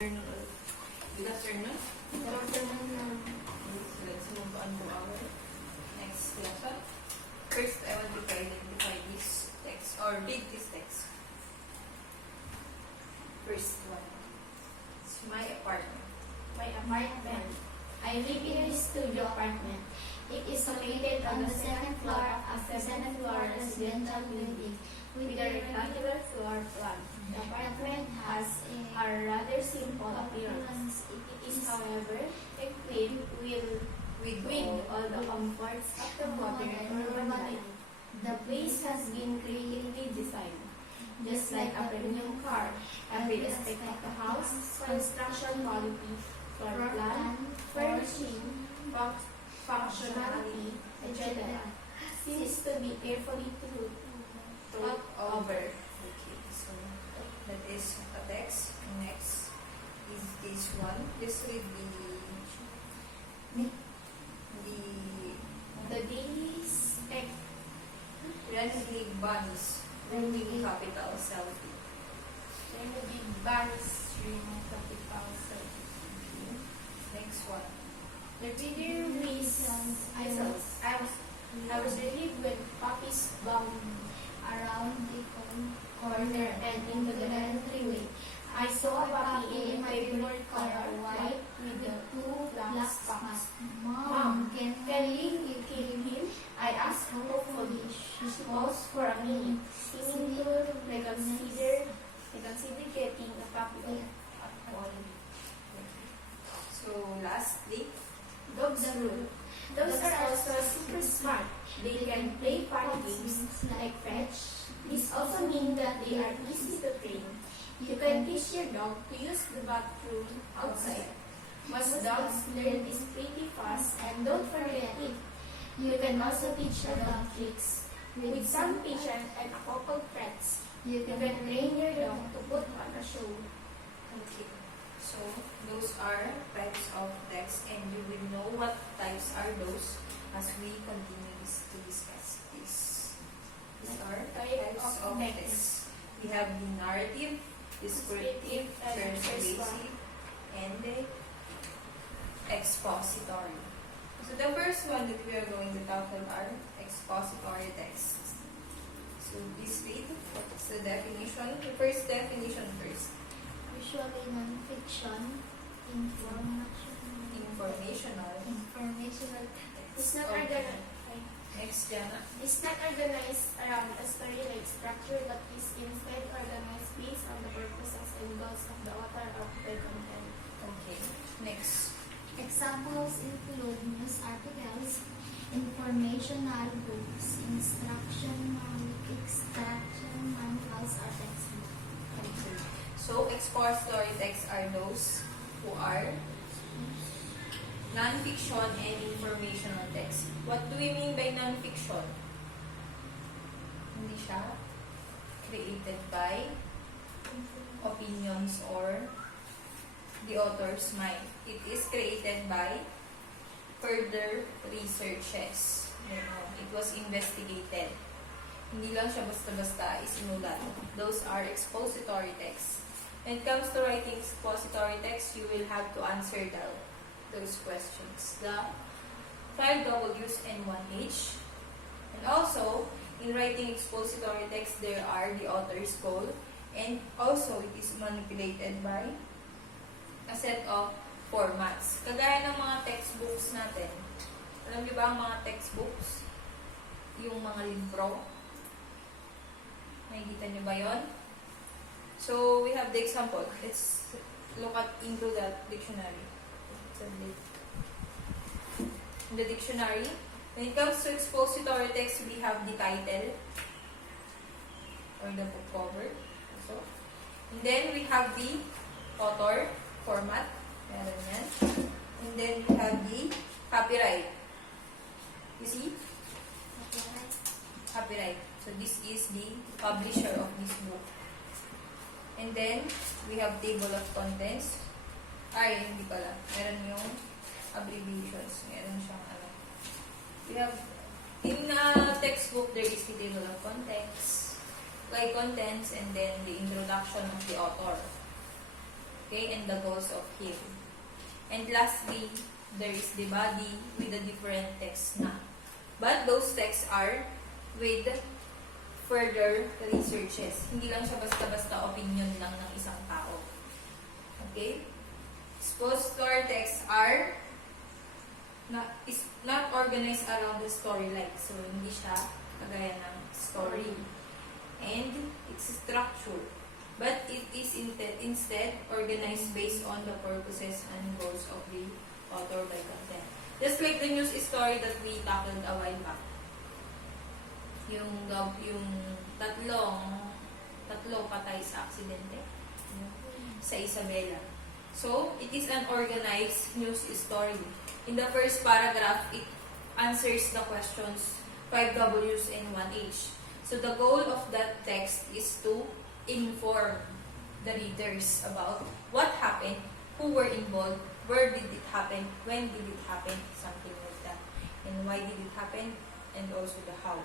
Good afternoon. Good afternoon. Let's move on to our next lesson. First, I want you to identify this text or read this text. First one. It's my apartment. My apartment. I live in a studio apartment. It is located on the second floor of a seven-floor residential building with a rectangular floor plan. The apartment has a rather simple appearance. It is, however, equipped with all the comforts of the modern urban life. The place has been creatively designed. Just like a premium car, every aspect of the house, construction quality, floor plan, furnishing, functionality, etc., seems to be carefully thought over. Okay, so that is a text. Next is this one. This will be The daily spec Renegade Bonds Moving Capital Selfie. Next one. The video reasons I was relieved when puppies bound around the corner and into the entryway. I saw a puppy in my favorite color, white, with the two black spots. Mom, can you kill him? I asked hopefully. She paused for a minute, seeming to reconsider getting a puppy at all. So lastly, Dogs are rude. Dogs are also super smart. They can play party games like fetch. This also means that they are easy to train. You can teach your dog to use the bathroom outside. Most dogs learn this pretty fast, and don't forget it. You can also teach your dog tricks. With some patience and a couple threats, you can train your dog to put on a show. okay. So those are types of text, and you will know what types are those as we continue to discuss this. These are types of text. We have the narrative, descriptive, persuasive, and the expository. So the first one that we are going to tackle are expository texts. So please read what's the definition. The first definition first. Usually non-fiction, Informational. It's not Okay. organized. Next, Jana. It's not organized around a story-like structure, but is instead organized based on the purposes and goals of the author of the content. Okay. Next. Examples include news articles, informational books, instruction manuals, or textbooks. Okay. So, expository texts are those who are non-fiction and informational text. What do we mean by non-fiction? Hindi siya created by opinions or the author's mind. It is created by further researches. It was investigated. Hindi lang siya basta-basta isinulat. Those are expository texts. When it comes to writing expository text, you will have to answer those questions. The 5 W's and 1 H. And also, in writing expository text, there are the author's goal. And also, it is manipulated by a set of formats. Kagaya ng mga textbooks natin. Alam niyo ba ang mga textbooks? Yung mga libro. Nakikita niyo ba yon? So, we have the example. Let's look into the dictionary. In the dictionary, when it comes to expository text, we have the title or the book cover. So, and then we have the author format. Meron yan. And then we have the copyright. You see? Copyright. So, this is the publisher of this book. And then, we have table of contents. Ay, hindi pala. Meron yung abbreviations. Meron siyang We have, in a textbook, there is the table of contents, like contents, and then the introduction of the author. Okay, and the goals of him. And lastly, there is the body with a different text na. But those texts are with further researches. Hindi lang siya basta-basta opinion lang ng isang tao. Okay? Expository texts are is not organized around the storyline. So, hindi siya kagaya ng story. And its structure. But it is instead organized based on the purposes and goals of the author by content. Just like the news story that we tackled a while back. Yung tatlo patay sa aksidente sa Isabela. So, it is an organized news story. In the first paragraph, it answers the questions 5 W's and 1 H. So, the goal of that text is to inform the readers about what happened, who were involved, where did it happen, when did it happen, something like that. And why did it happen, and also the how.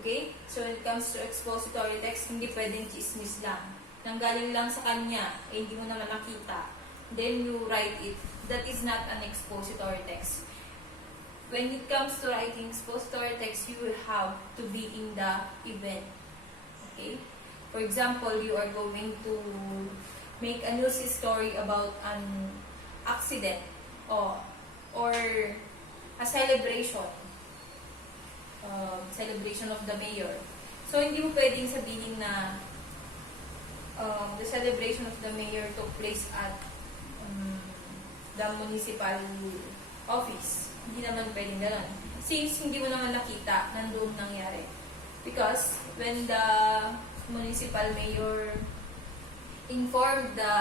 Okay? So, when it comes to expository text, hindi pwedeng chismis lang. Nanggaling lang sa kanya, eh, hindi mo naman nakita. Then, you write it. That is not an expository text. When it comes to writing expository text, you will have to be in the event. Okay? For example, you are going to make a news story about an accident or a celebration. Celebration of the mayor. So, hindi mo pwedeng sabihin na the celebration of the mayor took place at the municipal office. Hindi naman pwedeng gano'n. Since hindi mo naman nakita, nandoon nangyari. Because when the municipal mayor informed the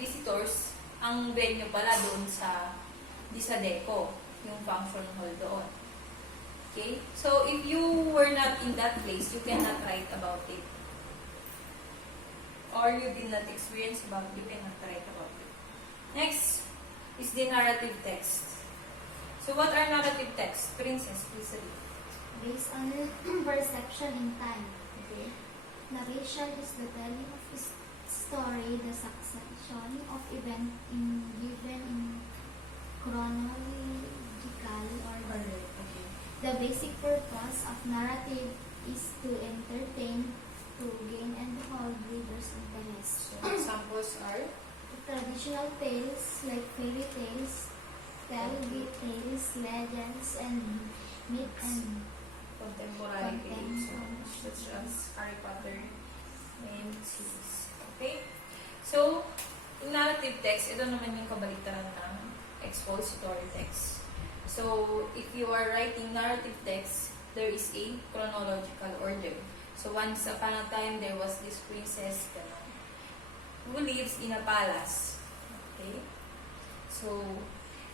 visitors, ang venue pala doon sa Disadeco, yung function hall doon. Okay? So, if you were not in that place, you cannot write about it. Or you did not experience about it, you cannot write about it. Next is the narrative text. So, what are narrative texts? Princess, please read. Based on perception in time. Okay. Narration is the telling of a story, the succession of events given in chronological order. Okay. The basic purpose of narrative is to entertain, to gain and hold readers' interest. So, examples are? Traditional tales like fairy tales, tale tales, legends, and myth and Contemporary tales, such as Harry Potter and series. Okay? So, yung narrative text, ito naman yung kabaliktaran ng expository text. So, if you are writing narrative text, there is a chronological order. So, once upon a time, there was this princess who lives in a palace. Okay? So,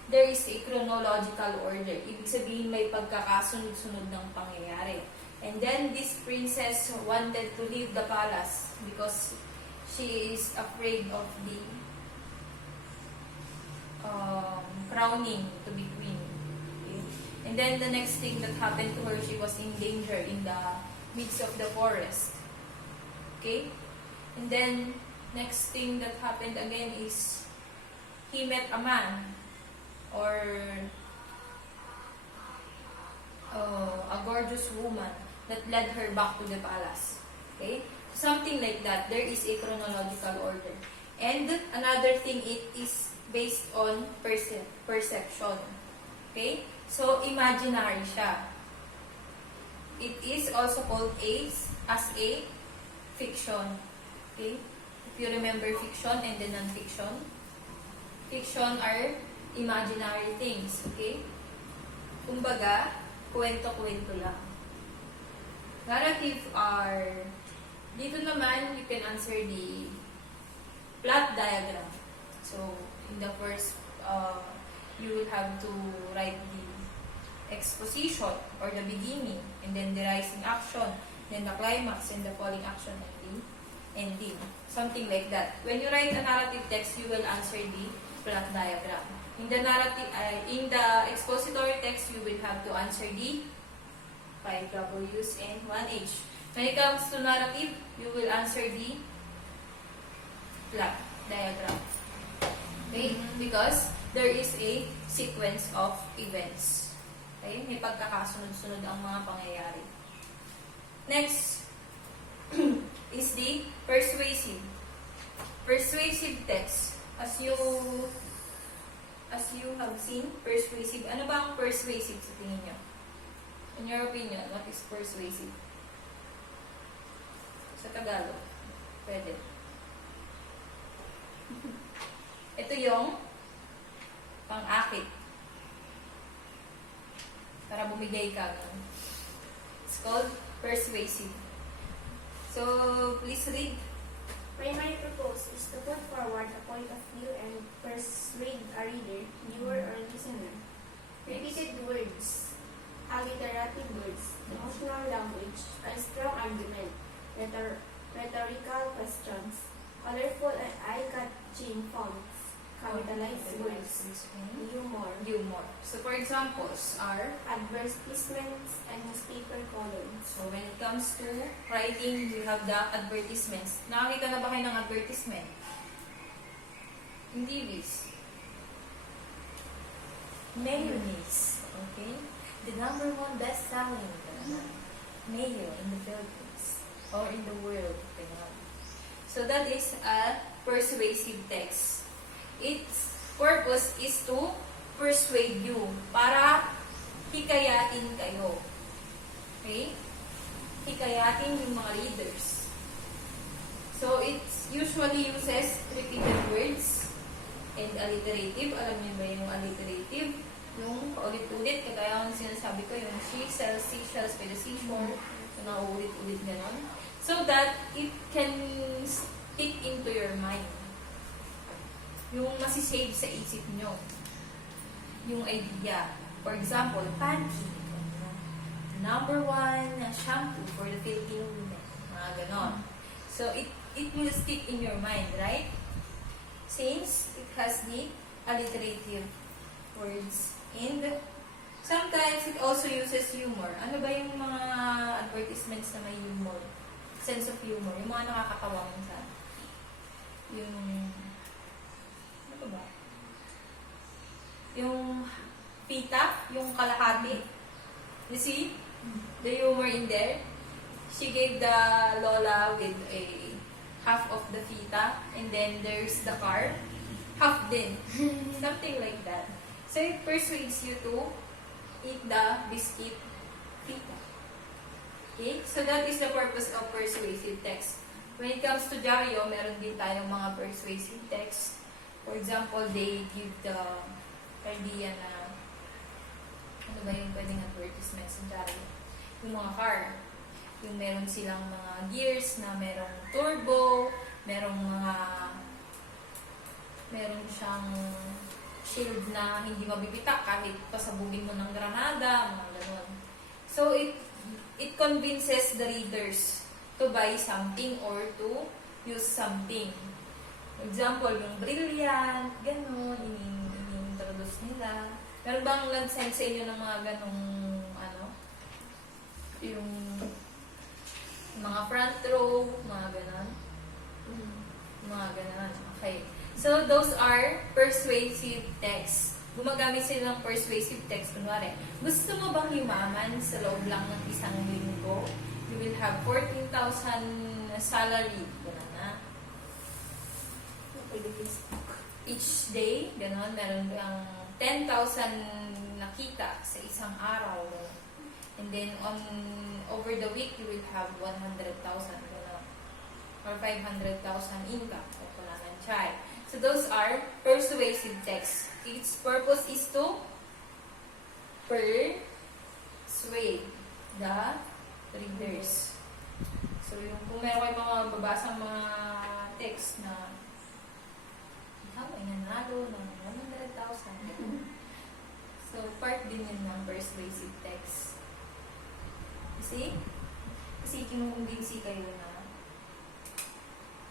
there is a chronological order. Ibig sabihin, may pagkakasunod-sunod ng pangyayari. And then, this princess wanted to leave the palace because she is afraid of the crowning to be queen. Okay? And then, the next thing that happened to her, she was in danger in the midst of the forest. Okay? And then, next thing that happened again is he met a man or a gorgeous woman that led her back to the palace. Okay? Something like that. There is a chronological order. And another thing, it is based on perception. Okay? So, imaginary siya. It is also called as a fiction. Okay? If you remember fiction and the non-fiction, fiction are imaginary things, okay? Kumbaga, kwento-kwento lang. Narrative are, dito naman, you can answer the plot diagram. So, in the first, you will have to write the exposition or the beginning, and then the rising action, then the climax, and the falling action, and the ending. Something like that. When you write a narrative text, you will answer the plot diagram. In the narrative, in the expository text, you will have to answer the 5 W's and 1 H. When it comes to narrative, you will answer the plot. diagram. Okay? Because there is a sequence of events. Okay? May pagkakasunod-sunod ang mga pangyayari. Next is the persuasive. Persuasive text. As you have seen, persuasive. Ano ba ang persuasive sa tingin nyo? In your opinion, what is persuasive? Sa Tagalog. Pwede. Ito yung pang-akit. Para bumigay ka. It's called persuasive. So, please read. Primary purpose is to put forward a point of view and persuade a reader, viewer, or listener. Repeated words, alliterative words, emotional language, a strong argument, rhetorical questions, colorful and eye-catching fonts, capitalized words, humor, So, for examples are, advertisements, and newspaper columns. so when it comes to writing, we have the advertisements. Nakakita na ba kayo ng advertisement? In TVs. Mayonnaise. Okay? The #1 best-selling mayo in the Philippines or in the world. Ganun. So that is a persuasive text. Its purpose is to persuade you para hikayatin kayo. Okay? Hikayatin yung mga readers. So it usually uses repeated words and alliterative. Alam niyo ba yung alliterative? Yung paulit-ulit, kagaya ng sinasabi ko, yung she sells seashells by the seashore. So, nauulit-ulit ganon. So that it can stick into your mind. Yung masisave sa isip nyo. Yung idea. For example, panty. #1 shampoo for the Filipino women. Mga ganon. So, it will stick in your mind, right? Since it has the alliterative words. And sometimes it also uses humor. Ano ba yung mga advertisements na may humor? Sense of humor. Yung mga nakakatawa minsan. Yung ba? Yung pita, yung kalahati. You see? The humor in there. She gave the lola with a half of the pita, and then there's the car. Half din. Something like that. So it persuades you to eat the biscuit pita. Okay? So that is the purpose of persuasive text. When it comes to Diaryo, meron din tayong mga persuasive text. For example, they give the idea na ano ba yung pwedeng advertisement sa Diaryo? Yung mga car. Yung meron silang mga gears na merong turbo, meron siyang shield na hindi mabibitak kahit pasabugin mo ng granada, mga ganun. So, it convinces the readers to buy something or to use something. For example, yung brilliant, ganun, ini-introduce nila. Meron bang nag-send sa inyo ng mga ganung, yung mga front row, mga ganun? Mga ganun, okay. So, those are persuasive texts. Gumagamit sila ng persuasive text. Kunwari, gusto mo bang yumaman sa loob lang ng isang linggo? You will have 14,000 salary. Ganun na. Each day, gano'n, meron kang 10,000 nakita sa isang araw. Gano'n. And then, over the week, you will have 100,000. Gano'n. Or 500,000 income. O wala nang try. So, those are persuasive texts. Its purpose is to persuade the readers. So, kung meron kayo mga babasang mga text na ikaw ay nanalo ng 100,000. So, part din yun ng persuasive text. You see? Kasi kinukumbinsi kayo na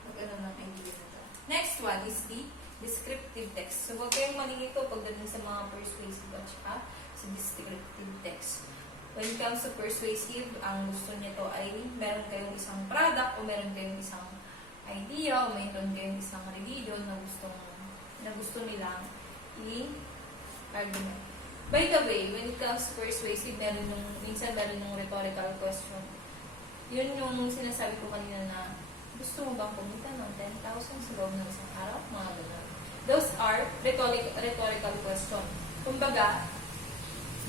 mag-ano ng idea na to. Next one is the descriptive text. So, huwag kayong malilito pagdating sa mga persuasive at saka sa descriptive text. When it comes to persuasive, ang gusto nito ay meron kayong isang product o meron kayong isang idea o maintain kayo ng isang religion na gusto nilang i-argument. By the way, when it comes to persuasive, minsan meron nung rhetorical question. Yun yung sinasabi ko kanina na gusto mo bang kumita ng 10,000 sa loob ng isang araw? Mga ganun. Those are rhetorical question. Kumbaga,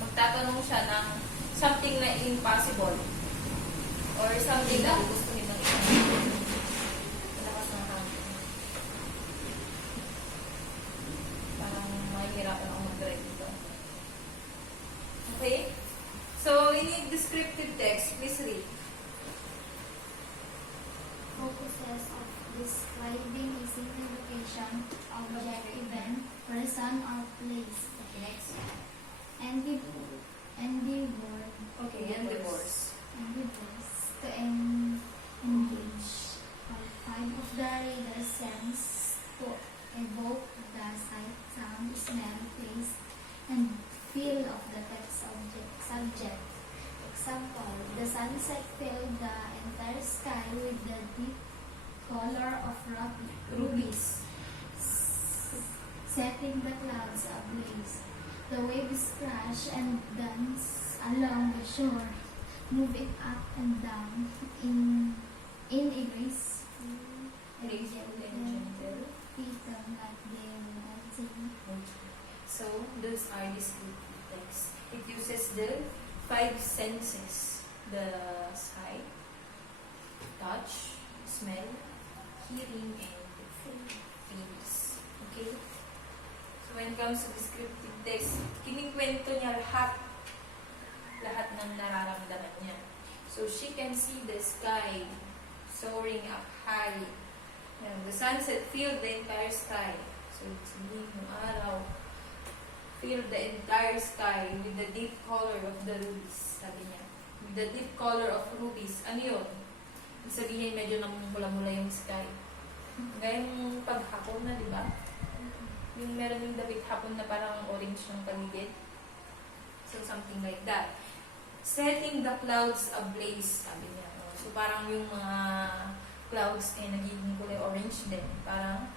magtatanong siya ng something na impossible or something na gusto nilang i-argument. Malakas ng hangin. Parang mahihirapan ako mag-drive dito. Okay? So, in the descriptive text, please read. Focuses of describing a single location, object, event, person, or place. Okay, next. Endeavor. Okay, and divorce. Endeavors to engage. Five of the reader's sense to evoke the sight, sound, smell, taste, and feel of the text subject. Example, the sunset filled the entire sky with the deep color of rubies, setting the clouds ablaze. The waves crash and dance along the shore, moving up and down in a graceful and gentle rhythm like they were dancing. So, those are descriptive text. It uses the 5 senses. The sight, touch, smell, hearing, and feels. Okay? So, when it comes to descriptive text, kinikwento niya lahat ng nararamdaman niya. So, she can see the sky soaring up high. The sunset filled the entire sky. So, sabihin yung araw, fill the entire sky with the deep color of the rubies, sabi niya. With the deep color of rubies. Ano yun? Ibig sabihin, medyo namumula-mula yung sky. Gaya yung paghapon na, di ba? Yung meron yung damit hapon na parang orange yung paligid. So, something like that. Setting the clouds ablaze, sabi niya. So, parang yung mga clouds ay nagiging kulay orange din. Parang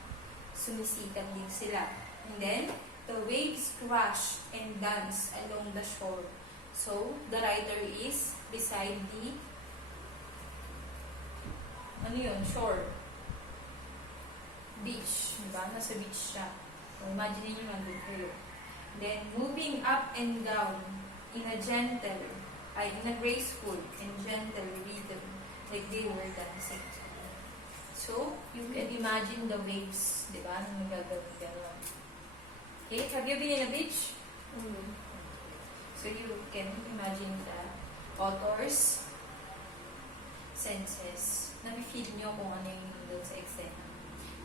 sumisikat din sila. And then, the waves crash and dance along the shore. So, the writer is beside the shore. Beach. Diba? Nasa beach siya. So, imagine nyo nandun kayo. Then, moving up and down in a graceful and gentle rhythm like they were dancing. So, you can imagine the waves, diba? Nung nagagawin gano'n. Okay, have you been in a beach? So you can imagine the author's senses. Nafe-feel nyo kung ano yung doon sa eksena.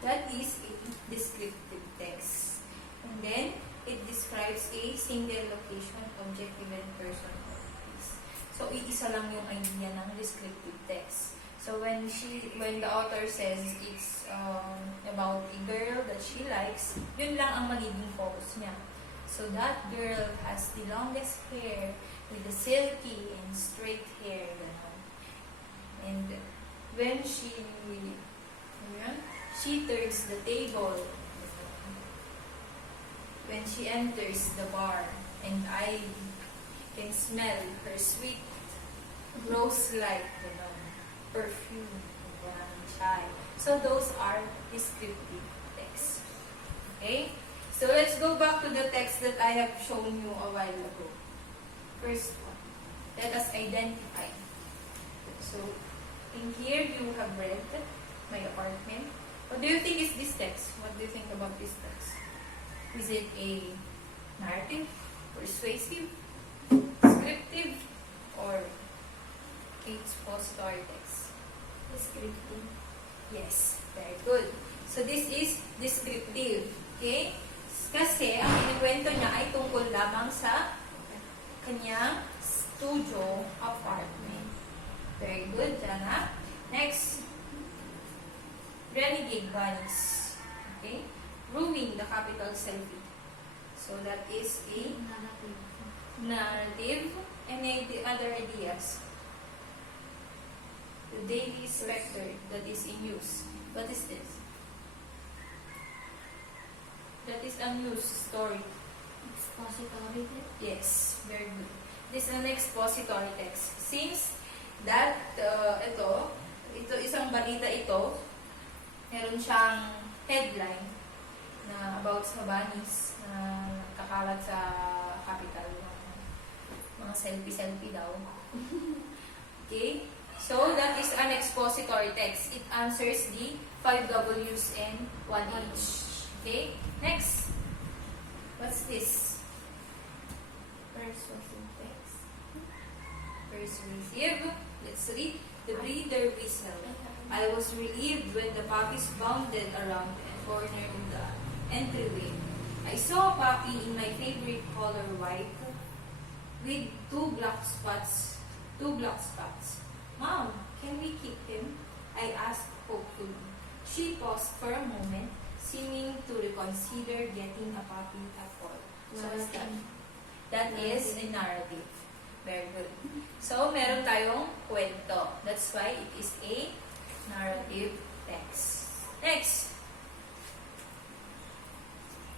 That is a descriptive text. And then, it describes a single location, object, event, person, or place. So, iisa lang yung idea ng descriptive text. So, when the author says it's about a girl that she likes, yun lang ang magiging focus niya. So, that girl has the longest hair with the silky and straight hair. And when she turns the table, when she enters the bar, and I can smell her sweet rose-like perfume, chai. So those are descriptive texts. Okay? So let's go back to the text that I have shown you a while ago. First one. Let us identify. So, in here you have read My Apartment. What do you think is this text? What do you think about this text? Is it a narrative, persuasive, descriptive, or expository text? Descriptive. Yes, very good. So this is descriptive. Okay? Kasi ang inikwento niya ay tungkol lamang sa kanyang studio apartment. Very good, Jana. Next, renegade bunnies. Okay? Ruin the capital selfie. So that is a narrative and the other ideas. The daily spectre that is in use. What is this? That is a news story. Expository text. Yes, very good. This is an expository text. Since that, ito isang balita ito, meron siyang headline na about sa bunnies na kakalat sa capital. Mga selfie-selfie daw. Okay? So, that is an expository text. It answers the 5 W's and 1 H. Okay? Next. What's this? Persuasive text. Persuasive. Let's read. The breeder whistled. I was relieved when the puppies bounded around the corner of the entryway. I saw a puppy in my favorite color, white, with two black spots. Mom, can we keep him? I asked hopefully. She paused for a moment, seeming to reconsider getting a puppy at all. So what's that? That is a narrative. Very good. So, meron tayong kwento. That's why it is a narrative text. Next.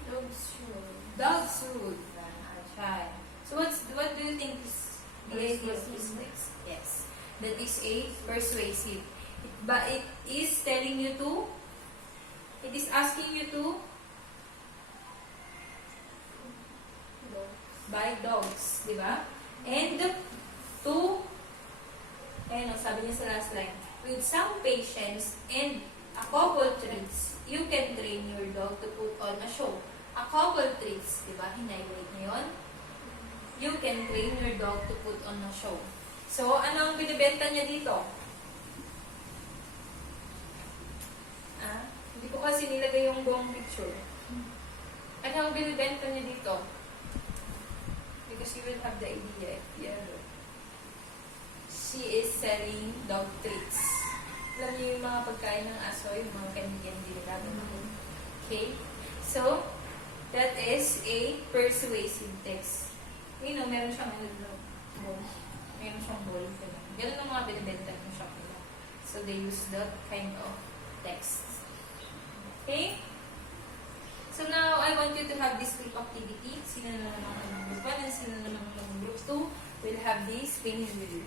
Dog's root. So, what do you think is the idea of this text? Yes. That is a persuasive. But it is telling you to, it is asking you to buy dogs. Diba? And to, sabi niya sa last line, with some patience and a couple tricks, you can train your dog to put on a show. A couple tricks, di ba? Hinighlight niyo yun. You can train your dog to put on a show. So, ano ang binibenta niya dito? Hindi ko kasi nilagay yung buong picture. Ano ang binibenta niya dito? Because you will have the idea. Yeah. She is selling dog treats. Alam niyo yung mga pagkain ng aso, yung mga candy-candy nila. Okay? So, that is a persuasive text. You know, meron siyang bowl. Meron siyang bowl. Ganun ang mga binibenta ng shop nila. So, they use that kind of text. Okay? So now, I want you to have this group activity. Sino na naman ang group 1 and sino na naman ang group 2 will have this spinning wheel.